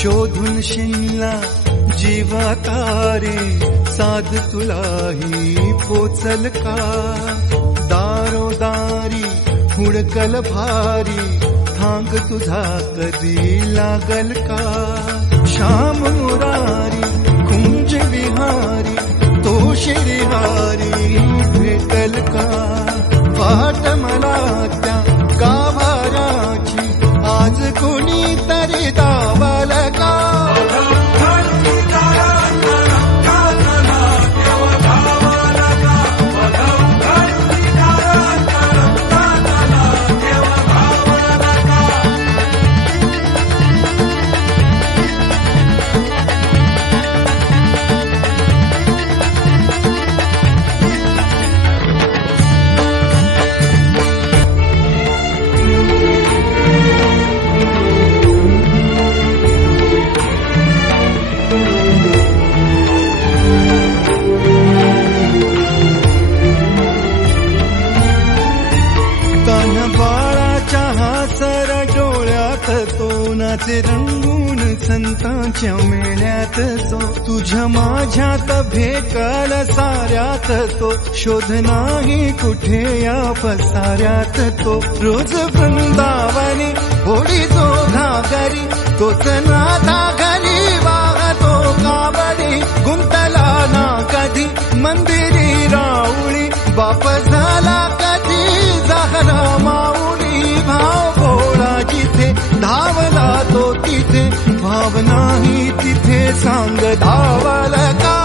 शोधून शिनला जीवा तारे, साध तुलाही पोचल का? दारोदारी हुडकल भारी, थांग तुझा कधी लागल का? श्याम मुरारी कुंज विहारी, तो शिरहारी भेटल का? वाट मला त्या गाभाराची, आज कोणी तरी दावल का? तोनाचे रंगून संतांच्या मेळ्यात तो, तुझ्या माझ्यात भेटल साऱ्यात तो, शोध नाही कुठे या पसाऱ्यात तो. रोज वृंदावनी होडी जो घागरी, तोच नाथा घरी वाहतो काबडी. गुंतला ना कधी मंदिरी राऊळी, बाप झाला कधी जाहरा माऊली. भाव भोळा जिथे धावला तो तिथे, भाव नाही तिथे सांग धावल का?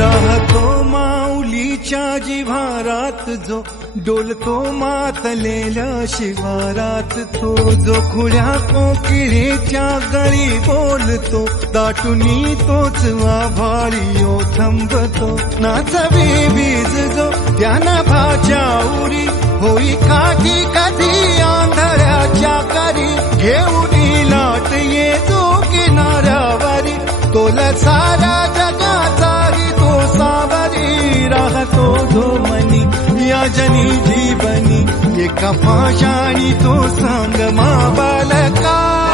राहतो माऊलीच्या जिव्हारात जो, डोलतो मातलेल्या शिवारात तो. जो खुळ्या कोकिळेच्या गळी बोलतो, दाटुनी तोच आभाळीयो थांबतो. नाचवी बीज जो त्यानं भाच्या उरी, होई काठी कधी आंधळ्याच्या करी. घेऊन लाट येतो किनाऱ्यावरी, तोला सारा जगाचाही तो सावरी. राहतो जो मनी या जनी जीवनी, एका पाशाणी तो सांग मावल का?